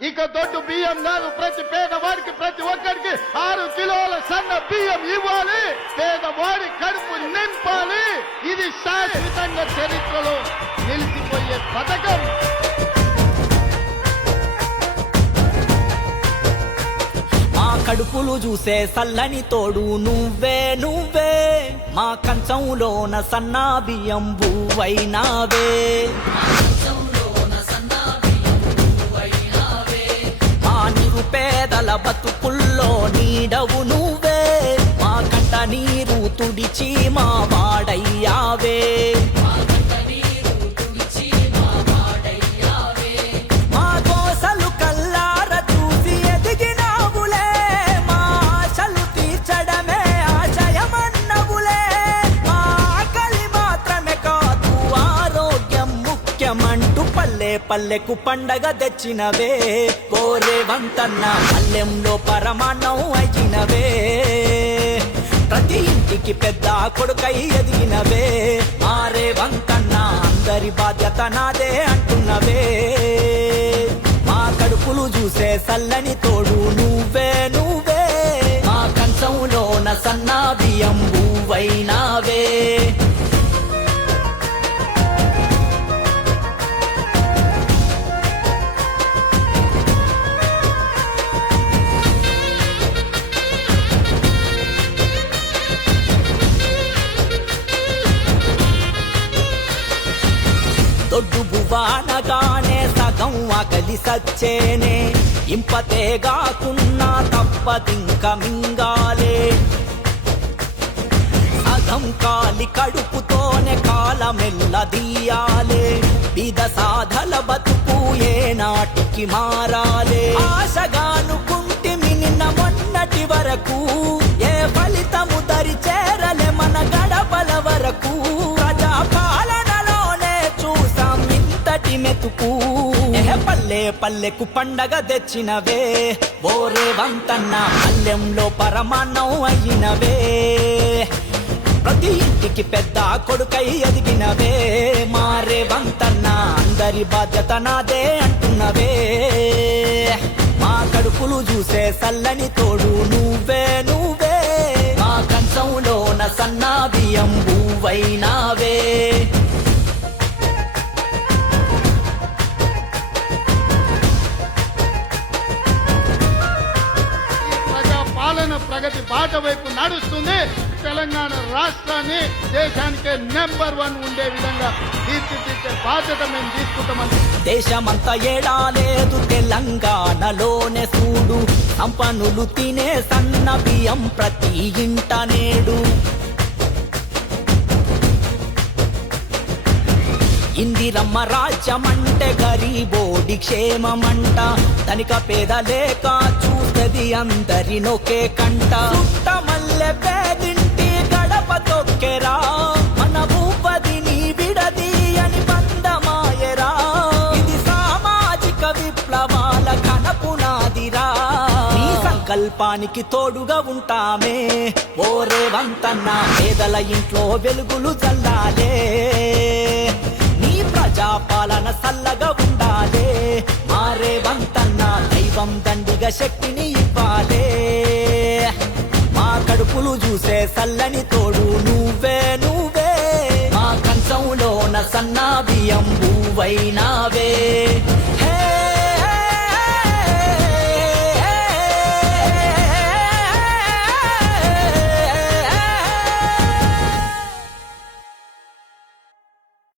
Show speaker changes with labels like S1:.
S1: ఇక దొడ్డు బియ్యం కాదు ప్రతి పేదవాడికి ప్రతి ఒక్కరికి ఆరు కిలోల సన్న బియ్యం ఇవ్వాలి. పేదవాడి కడుపు నింపాలి. ఇది శాశ్వతంగా చరిత్రలో నిలిచిపోయే పథకం.
S2: మా కడుపులు చూసే సల్లని తోడు నువ్వే నువ్వే. మా కంచంలోన సన్నా బియ్యం భూవైనావే నిరుపేదల బతుకుల్లో నీడవు నువ్వే. మా కంట నీరు తుడిచి మా వాడై పల్లెకు పండగ తెచ్చినవే. కోరే వంతన్న పల్లెంలో పరమాన్నం అయినవే ప్రతి ఇంటికి పెద్ద కొడుకై ఎదిగినవే. మారే వంతన్న అందరి బాధ్యత నాదే అంటున్నవే. మా కడుపులు చూసే సల్లని తోడు నువ్వే. దొడ్డు బువ్వానగానే సగం ఆకలి సచ్చేనే. ఇంపతేగాకున్నా తప్పదింక మింగాలే. సగం కాలి కడుపుతోనే కాలమెల్లదీయాలే బిద సాధల బతుకు ఏ నాటికి మారాలే. ఆశగానుకుంటే మిన్న మొన్నటి వరకు ఇంతటి పల్లె పల్లెకు పండగ తెచ్చినవే. ఓరే వంతన్న పల్లెంలో పరమాన్నం అయినవే. ప్రతి ఇంటికి పెద్ద కొడుకై ఎదిగినవే. మారే వంతన్న అందరి బాధ్యత నాదే అంటున్నవే. మా కడుపులు చూసే సల్లని తోడు నువ్వే నువ్వే. మా కంచంలోన సన్నా బియ్యం బువ్వైనావే
S1: ప్రగతి బాట వైపు నడుస్తుంది. తెలంగాణ రాష్ట్రాన్ని దేశానికే నెంబర్ వన్ ఉండే విధంగా తీర్చిదిద్దే బాధ్యత మేము తీసుకుంటామని.
S2: దేశమంతా ఏడాలేదు తెలంగాణలోనే చూడు. సంపన్నులు తినే సన్న బియ్యం ప్రతి ఇంట నేడు. ఇందిరమ్మ రాజ్యమంటే గరీబోడి క్షేమమంట. తనిక పేద లేక చూస్తది అందరి నొకే కంట. మల్లె పేదింటి గడప తొక్కెరా. మన భూపదిని అని బంధమాయరా ఇది సామాజిక విప్లవాల ఘనపునాదిరా. నీ సంకల్పానికి తోడుగా ఉంటామే. ఓరే వంతన్న పేదల ఇంట్లో వెలుగులు చల్లాలి. మన సల్లగా ఉండాలే. మారే వంతన్న దైవం దండిగా శక్తిని ఇవ్వాలే. మా కడుపులు చూసే సల్లని తోడు నువ్వే నువ్వే. మా కంచంలోన సన్నా బియ్యం బువ్వైనావే